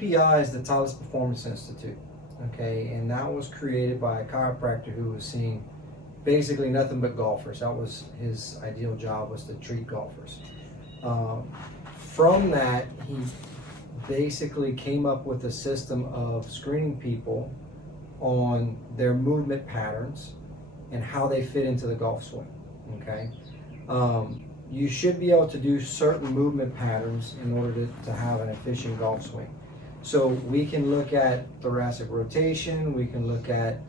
TPI is the Titleist Performance Institute, okay, and that was created by a chiropractor who was seeing basically nothing but golfers. That was his ideal job, was to treat golfers. From that, he basically came up with a system of screening people on their movement patterns and how they fit into the golf swing, okay? You should be able to do certain movement patterns in order to have an efficient golf swing. So we can look at thoracic rotation, we can look at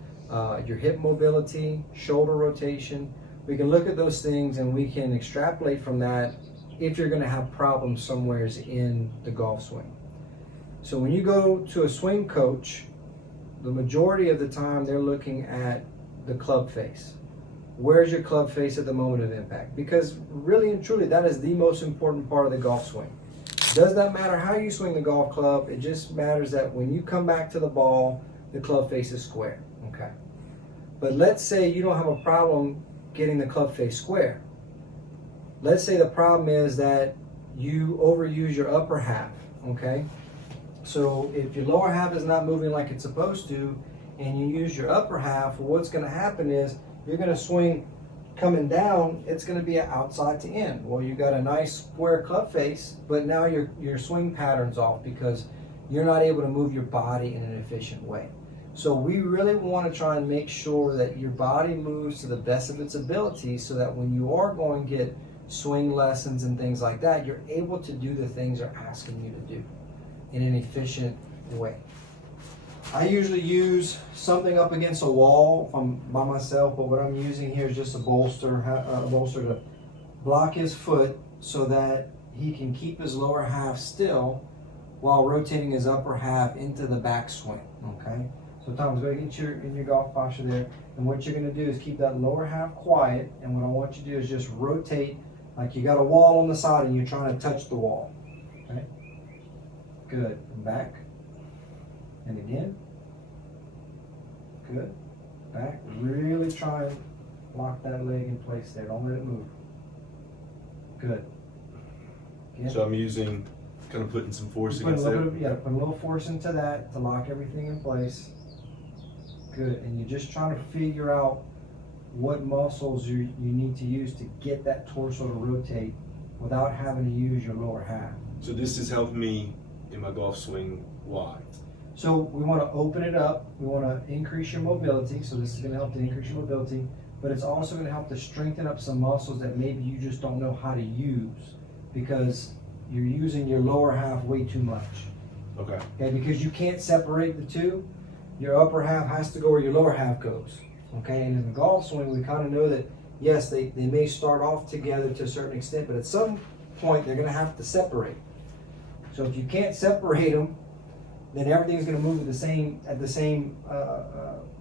your hip mobility, shoulder rotation. We can look at those things and we can extrapolate from that if you're going to have problems somewheres in the golf swing. So when you go to a swing coach, the majority of the time they're looking at the club face. Where's your club face at the moment of impact? Because really and truly, that is the most important part of the golf swing. Does not matter how you swing the golf club, it just matters that when you come back to the ball, the club face is square, okay? But let's say you don't have a problem getting the club face square. Let's say the problem is that you overuse your upper half, okay? So if your lower half is not moving like it's supposed to, and you use your upper half, what's gonna happen is you're gonna swing coming down, it's gonna be an outside to in. Well, you got a nice square club face, but now your swing pattern's off because you're not able to move your body in an efficient way. So we really want to try and make sure that your body moves to the best of its ability so that when you are going to get swing lessons and things like that, you're able to do the things they're asking you to do in an efficient way. I usually use something up against a wall if I'm by myself, but what I'm using here is just a bolster to block his foot so that he can keep his lower half still while rotating his upper half into the backswing, okay? So Tom's going to get in your golf posture there, and what you're going to do is keep that lower half quiet, and what I want you to do is just rotate like you got a wall on the side and you're trying to touch the wall, okay? Good, and back, and again, good, back, really try and lock that leg in place there, don't let it move, good. Again. So I'm using, kind of putting some force against that. there? Put a little force into that to lock everything in place. Good, and you're just trying to figure out what muscles you need to use to get that torso to rotate without having to use your lower half. So this has helped me in my golf swing. Why? So we want to open it up, we want to increase your mobility, so this is going to help to increase your mobility, but it's also going to help to strengthen up some muscles that maybe you just don't know how to use because you're using your lower half way too much. Okay, because you can't separate the two. Your upper half has to go where your lower half goes. Okay, and in the golf swing, we kind of know that, yes, they may start off together to a certain extent, but at some point, they're going to have to separate. So if you can't separate them, then everything's going to move at the same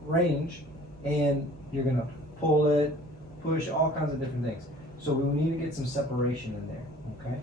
range, and you're going to pull it, push, all kinds of different things. So we need to get some separation in there, okay?